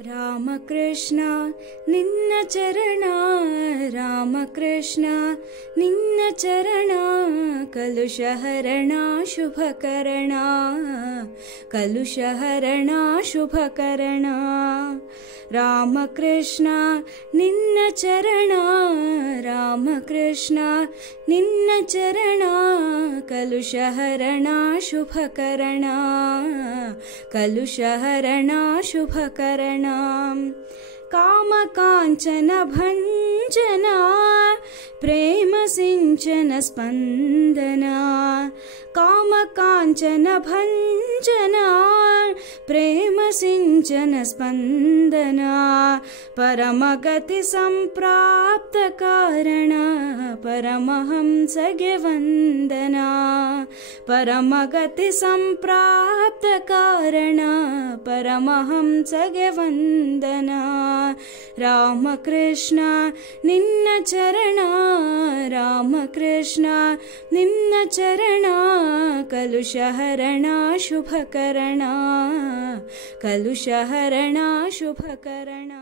ರಾಮಕೃಷ್ಣ ನಿನ್ನ ಚರಣ, ರಾಮಕೃಷ್ಣ ನಿನ್ನ ಚರಣ, ಕಲುಷಹರಣ ಶುಭಕರಣ, ಕಲುಷಹರಣ ಶುಭಕರಣ. ರಾಮಕೃಷ್ಣ ನಿನ್ನ ಚರಣ, ರಾಮಕೃಷ್ಣ ನಿನ್ನ ಚರಣ, ಕಲುಷಹರಣ ಶುಭಕರಣ, ಕಲುಷಹರಣ ಶುಭಕರಣ. ಕಾಮಕಾಂಚನ ಭಂಜನ ಪ್ರೇಮ ಸಿಂಚನ ಸ್ಪಂದನ, ಕಾಮಕಾಂಚನ ಭಂಜನ ಪ್ರೇಮ ಸಿಂಚನ ಸ್ಪಂದನ, ಪರಮಗತಿ ಸಂಪ್ರಾಪ್ತ ಕಾರಣ ಪರಮಹಂಸಗೆ ವಂದನ, ಪರಮಗತಿ ಸಂಪ್ರಾಪ್ತ ಕಾರಣ ಪರಮಹಂಸಗೆ ವಂದನ. ರಾಮಕೃಷ್ಣ ನಿನ್ನ ಚರಣ, ರಾಮಕೃಷ್ಣ ನಿನ್ನ ಚರಣ, ಕಲುಷಹರಣ ಶುಭಕರಣ, ಕಲುಷಹರಣ ಶುಭಕರಣ.